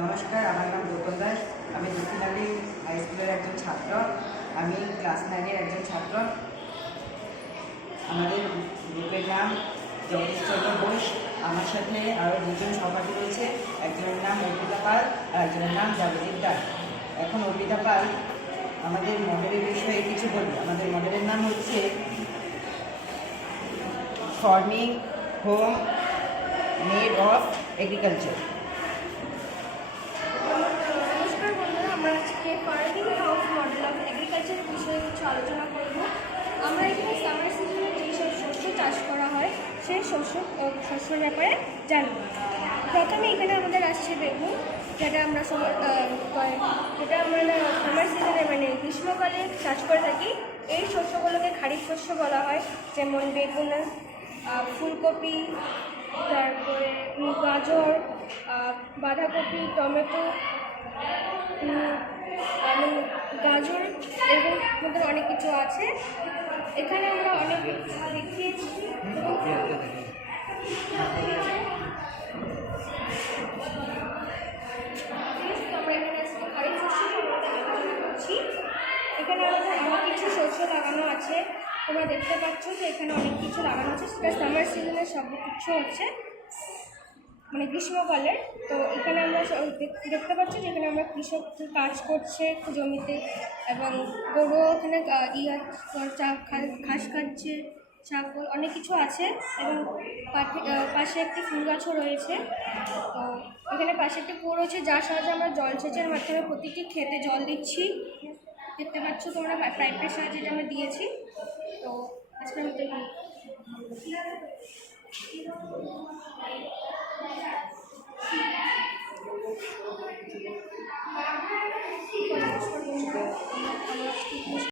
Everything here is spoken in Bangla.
নমস্কার, আমার নাম গৌতম দাস। আমি দক্ষিণালী হাই স্কুলের একজন ছাত্র। আমি ক্লাস 9-এর একজন ছাত্র। আমাদের গ্রুপের নাম জগদীশচন্দ্র বোস। আমার সাথে আরও দুজন সহপাঠী রয়েছে। একজনের নাম অর্পিতা পাল আর একজনের নাম জাগজিৎ দাস। এখন অর্পিতা পাল আমাদের মডেলের বিষয়ে কিছু বলবে। আমাদের মডেলের নাম হচ্ছে farming home made of agriculture. নমস্কার বন্ধুরা, আমরা আজকে farming house model of agriculture বিষয়ে কিছু আলোচনা করব। আমরা এখানে সামার সিজনে যেসব শস্য চাষ করা হয় সেই শস্যের ব্যাপারে জানব। প্রথমে এখানে আমাদের আসছে বেগুন, যেটা আমরা সামার সিজনে মানে গ্রীষ্মকালে চাষ করে থাকি। এই শস্যগুলোকে খারিফ শস্য বলা হয়, যেমন বেগুন, ফুলকপি, তারপরে গাজর, বাঁধাকপি, টমেটো, গাজর, এরকম মধ্যে অনেক কিছু আছে। এখানে আমরা অনেক কিছু দেখিয়েছি। আমরা এখানে আজকে খারিফ শস্য সম্বন্ধে আলোচনা করছি। এখানে আমাদের অনেক কিছু শস্য লাগানো আছে। তোমরা দেখতে পাচ্ছ যে এখানে অনেক কিছু লাগানো আছে, সেটা সামার সিজনের সব কিছু হচ্ছে মানে গ্রীষ্মকালের। তো এখানে আমরা দেখতে পাচ্ছি যে এখানে আমরা কৃষক কাজ করছে জমিতে, এবং গরু এখানে ঘাস খাচ্ছে, ছাগল, অনেক কিছু আছে। এবং পাশে একটি ফুল গাছও রয়েছে। তো এখানে পাশে একটি কুয়ো রয়েছে, যার সাহায্যে আমরা জলসেচের মাধ্যমে প্রতিটি ক্ষেতে জল দিচ্ছি। দেখতে পাচ্ছ তোমরা পাইপের সাহায্যে এটা আমরা দিয়েছি। তো আজকে আমি